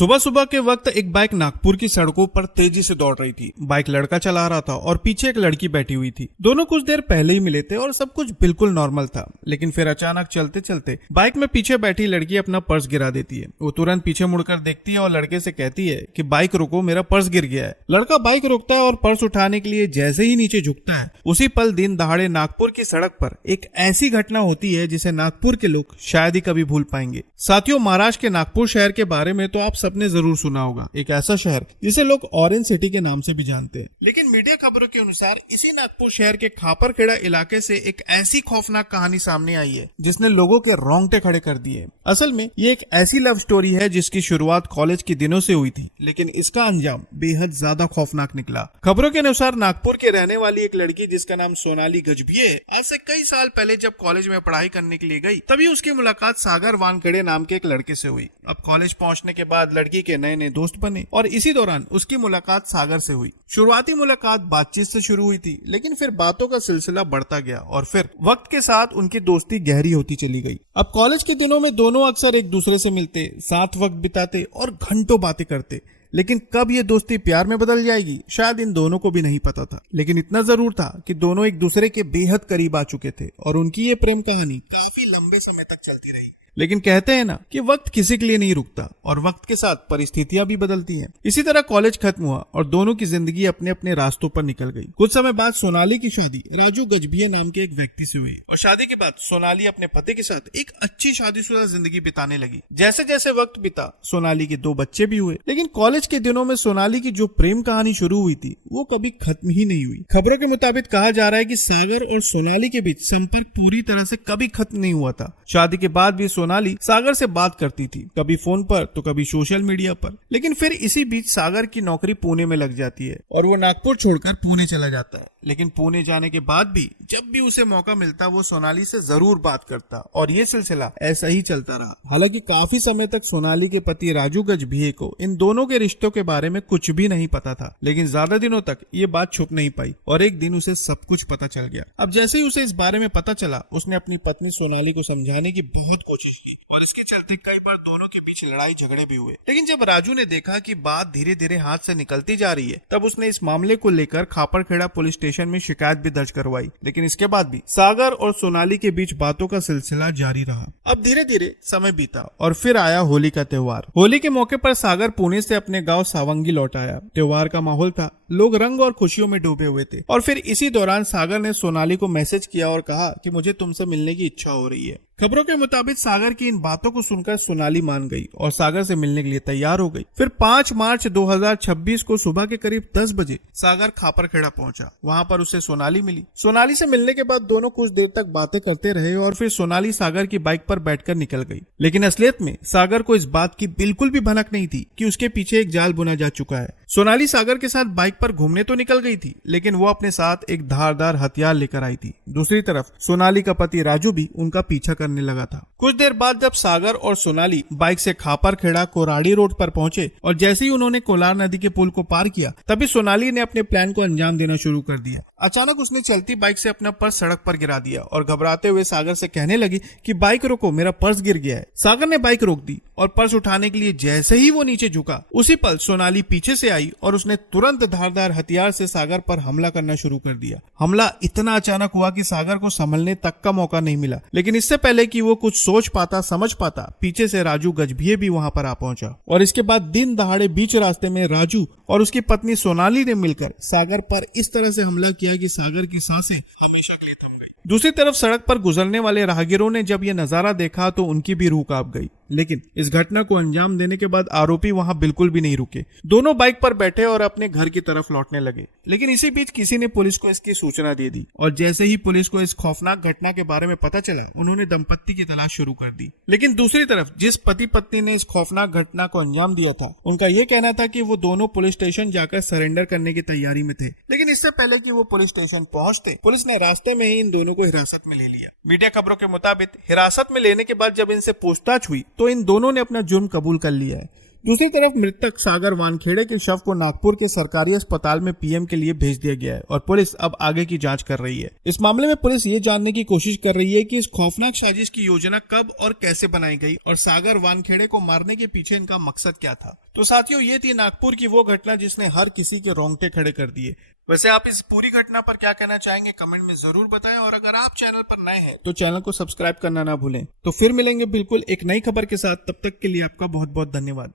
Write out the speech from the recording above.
सुबह सुबह के वक्त एक बाइक नागपुर की सड़कों पर तेजी से दौड़ रही थी। बाइक लड़का चला रहा था और पीछे एक लड़की बैठी हुई थी। दोनों कुछ देर पहले ही मिले थे और सब कुछ बिल्कुल नॉर्मल था, लेकिन फिर अचानक चलते चलते बाइक में पीछे बैठी लड़की अपना पर्स गिरा देती है। वो तुरंत पीछे मुड़कर देखती है और लड़के से कहती है कि बाइक रोको, मेरा पर्स गिर गया है। लड़का बाइक रोकता है और पर्स उठाने के लिए जैसे ही नीचे झुकता है, उसी पल दिन दहाड़े नागपुर की सड़क पर एक ऐसी घटना होती है जिसे नागपुर के लोग शायद ही कभी भूल पाएंगे। साथियों, महाराष्ट्र के नागपुर शहर के बारे में तो आप सबने जरूर सुना होगा। एक ऐसा शहर जिसे लोग ऑरेंज सिटी के नाम से भी जानते हैं, लेकिन मीडिया खबरों के अनुसार इसी नागपुर शहर के खापरखेड़ा इलाके से एक ऐसी खौफनाक कहानी सामने आई है जिसने लोगों के रोंगटे खड़े कर दिए। असल में ये एक ऐसी लव स्टोरी है जिसकी शुरुआत कॉलेज के दिनों से हुई थी, लेकिन इसका अंजाम बेहद ज्यादा खौफनाक निकला। खबरों के अनुसार नागपुर के रहने वाली एक लड़की जिसका नाम सोनाली गजभिये है, आज से कई साल पहले जब कॉलेज में पढ़ाई करने के लिए गई, तभी उसकी मुलाकात सागर वानखेड़े नाम के एक लड़के से हुई। अब कॉलेज पहुंचने के बाद लड़की के नए नए दोस्त बने और इसी दौरान उसकी मुलाकात सागर से हुई। शुरुआती मुलाकात बातचीत से शुरू हुई थी, लेकिन फिर बातों का सिलसिला बढ़ता गया और फिर वक्त के साथ उनकी दोस्ती गहरी होती चली गई। अब कॉलेज के दिनों में दोनों अक्सर एक दूसरे से मिलते, साथ वक्त बिताते और घंटों बातें करते, लेकिन कब ये दोस्ती प्यार में बदल जाएगी शायद इन दोनों को भी नहीं पता था। लेकिन इतना जरूर था कि दोनों एक दूसरे के बेहद करीब आ चुके थे और उनकी ये प्रेम कहानी काफी लंबे समय तक चलती रही। लेकिन कहते हैं ना कि वक्त किसी के लिए नहीं रुकता और वक्त के साथ परिस्थितियां भी बदलती हैं। इसी तरह कॉलेज खत्म हुआ और दोनों की जिंदगी अपने अपने रास्तों पर निकल गई। कुछ समय बाद सोनाली की शादी राजू गजभिये नाम के एक व्यक्ति से हुई और शादी के बाद सोनाली अपने पति के साथ एक अच्छी शादीशुदा जिंदगी बिताने लगी। जैसे जैसे वक्त बीता, सोनाली के 2 बच्चे भी हुए, लेकिन कॉलेज के दिनों में सोनाली की जो प्रेम कहानी शुरू हुई थी वो कभी खत्म ही नहीं हुई। खबरों के मुताबिक कहा जा रहा है कि सागर और सोनाली के बीच संपर्क पूरी तरह से कभी खत्म नहीं हुआ था। शादी के बाद भी सोनाली सागर से बात करती थी, कभी फोन पर तो कभी सोशल मीडिया पर। लेकिन फिर इसी बीच सागर की नौकरी पुणे में लग जाती है और वो नागपुर छोड़कर पुणे चला जाता है। लेकिन पुणे जाने के बाद भी जब भी उसे मौका मिलता वो सोनाली से जरूर बात करता और ये सिलसिला ऐसा ही चलता रहा। हालांकि काफी समय तक सोनाली के पति राजू गजभिये को इन दोनों के रिश्तों के बारे में कुछ भी नहीं पता था, लेकिन ज्यादा दिनों तक ये बात छुप नहीं पाई और एक दिन उसे सब कुछ पता चल गया। अब जैसे ही उसे इस बारे में पता चला, उसने अपनी पत्नी सोनाली को समझाने की बहुत कोशिश की और इसके चलते कई बार दोनों के बीच लड़ाई झगड़े भी हुए। लेकिन जब राजू ने देखा कि बात धीरे धीरे हाथ से निकलती जा रही है, तब उसने इस मामले को लेकर खापरखेड़ा पुलिस स्टेशन में शिकायत भी दर्ज करवाई। लेकिन इसके बाद भी सागर और सोनाली के बीच बातों का सिलसिला जारी रहा। अब धीरे धीरे समय बीता और फिर आया होली का त्योहार। होली के मौके पर सागर पुणे से अपने गाँव सावंगी लौट आया। त्योहार का माहौल था, लोग रंग और खुशियों में डूबे हुए थे और फिर इसी दौरान सागर ने सोनाली को मैसेज किया और कहा कि मुझे तुमसे मिलने की इच्छा हो रही है। खबरों के मुताबिक सागर की इन बातों को सुनकर सोनाली मान गई और सागर से मिलने के लिए तैयार हो गई। फिर 5 मार्च 2026 को सुबह के करीब 10 बजे सागर खापरखेड़ा पहुंचा। वहां पर उसे सोनाली मिली। सोनाली से मिलने के बाद दोनों कुछ देर तक बातें करते रहे और फिर सोनाली सागर की बाइक पर बैठकर निकल गई। लेकिन असलियत में सागर को इस बात की बिल्कुल भी भनक नहीं थी कि उसके पीछे एक जाल बुना जा चुका है। सोनाली सागर के साथ बाइक पर घूमने तो निकल गई थी, लेकिन वो अपने साथ एक धारदार हथियार लेकर आई थी। दूसरी तरफ सोनाली का पति राजू भी उनका पीछा करने लगा था। कुछ देर बाद जब सागर और सोनाली बाइक से खापरखेड़ा कोराड़ी रोड पर पहुंचे और जैसे ही उन्होंने कोलार नदी के पुल को पार किया, तभी सोनाली ने अपने प्लान को अंजाम देना शुरू कर दिया। अचानक उसने चलती बाइक से अपना पर्स सड़क पर गिरा दिया और घबराते हुए सागर से कहने लगी कि बाइक रोको, मेरा पर्स गिर गया है। सागर ने बाइक रोक दी और पर्स उठाने के लिए जैसे ही वो नीचे झुका, उसी पल सोनाली पीछे से आई और उसने तुरंत धारदार हथियार से सागर पर हमला करना शुरू कर दिया। हमला इतना अचानक हुआ कि सागर को संभलने तक का मौका नहीं मिला। लेकिन इससे पहले कि वो कुछ सोच पाता समझ पाता, पीछे से राजू गजभिये भी वहां पर आ पहुंचा और इसके बाद दिन दहाड़े बीच रास्ते में राजू और उसकी पत्नी सोनाली ने मिलकर सागर पर इस तरह से हमला किया कि सागर की सांसें हमेशा के लिए थम गई। दूसरी तरफ सड़क पर गुजरने वाले राहगीरों ने जब ये नजारा देखा तो उनकी भी रूह कांप गई। लेकिन इस घटना को अंजाम देने के बाद आरोपी वहां बिल्कुल भी नहीं रुके। दोनों बाइक पर बैठे और अपने घर की तरफ लौटने लगे। लेकिन इसी बीच किसी ने पुलिस को इसकी सूचना दे दी और जैसे ही पुलिस को इस खौफनाक घटना के बारे में पता चला, उन्होंने दंपत्ति की तलाश शुरू कर दी। लेकिन दूसरी तरफ जिस पति पत्नी ने इस खौफनाक घटना को अंजाम दिया था, उनका यह कहना था कि वो दोनों पुलिस स्टेशन जाकर सरेंडर करने की तैयारी में थे। लेकिन इससे पहले कि वो पुलिस स्टेशन पहुंचते, पुलिस ने रास्ते में ही इन दोनों को हिरासत में ले लिया। मीडिया खबरों के मुताबिक हिरासत में लेने के बाद जब इनसे पूछताछ हुई तो इन दोनों ने अपना जुर्म कबूल कर लिया है। दूसरी तरफ मृतक सागर वानखेड़े के शव को नागपुर के सरकारी अस्पताल में पीएम के लिए भेज दिया गया है और पुलिस अब आगे की जांच कर रही है। इस मामले में पुलिस ये जानने की कोशिश कर रही है कि इस खौफनाक साजिश की योजना कब और कैसे बनाई गई और सागर वानखेड़े को मारने के पीछे इनका मकसद क्या था। तो साथियों, ये थी नागपुर की वो घटना जिसने हर किसी के रोंगटे खड़े कर दिए। वैसे आप इस पूरी घटना पर क्या कहना चाहेंगे कमेंट में जरूर बताएं, और अगर आप चैनल पर नए हैं तो चैनल को सब्सक्राइब करना ना भूलें। तो फिर मिलेंगे बिल्कुल एक नई खबर के साथ, तब तक के लिए आपका बहुत बहुत धन्यवाद।